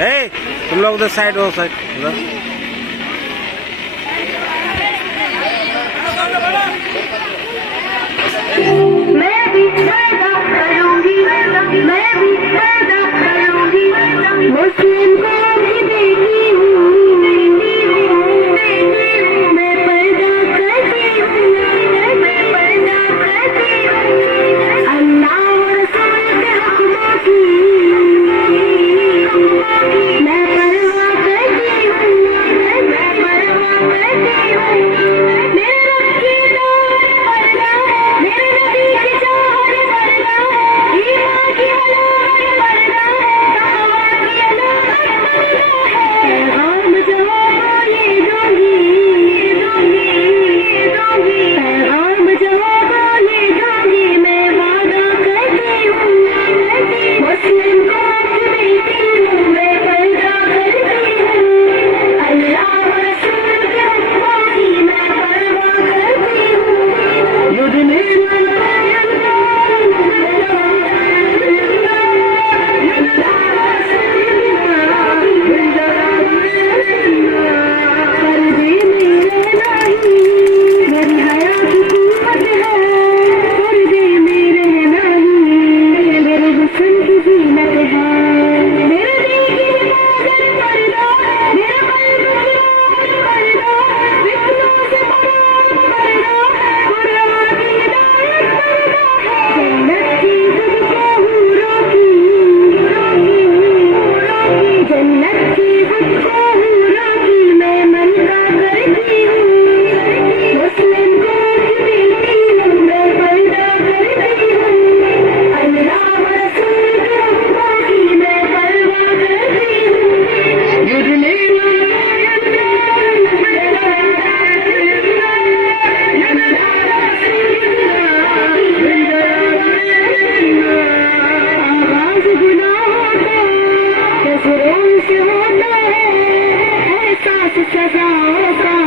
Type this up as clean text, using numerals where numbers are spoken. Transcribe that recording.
तुम लोग उधर साइड हो, साइड उधर। मैं भी पैदा करूंगी, मैं भी पैदा करूंगी, मुस्लिम को भी देखी हूँ, मैं पैदा करती हूँ, मैं पैदा करती हूँ, अल्लाह और रसूल के हुक्मों की मैं परवाह करती हूँ, मैं परवाह करती हूँ, मेरे रब की राह पर्दा, मेरे नबी की चाहत पर्दा, ईमान की अलामत पर्दा, तक़वा की अलामत पर्दा है। पैगाम जवाब ये दूंगी, पैगाम जवाब ये दूंगी, मैं वादा करती हूँ, मुस्लिम कौम की बेटी हूँ, मैं पैदा करती हूँ, अल्लाह और रसूल के हुक्मों की मैं परवाह करती हूँ। युद्ध में पर्दे में रहना ही मेरी हया की क़ुव्वत है, पर्दे में रहना ही मेरे हुस्न की ज़ीनत है, मेरे दिल की हिफाज़त पर्दा, मेरे क़ल्ब की राहत पर्दा, फितनों से पनाह पर्दा, कुरान की हिदायत पर्दा है। जन्नत की ज़ुल्फ़ों हूरों की, जन्नत की ज़ुल्फ़ों हूरों की मैं मनका करती हूँ, मुस्लिम कौम की बेटी हूँ, मैं पैदा करती हूँ, अल्लाह व रसूल के हुक्मों की मैं परवाह करती हूँ। युद्ध में आगाज़ गुनाहों का नज़रों से होता है, एहसास सज़ाओं का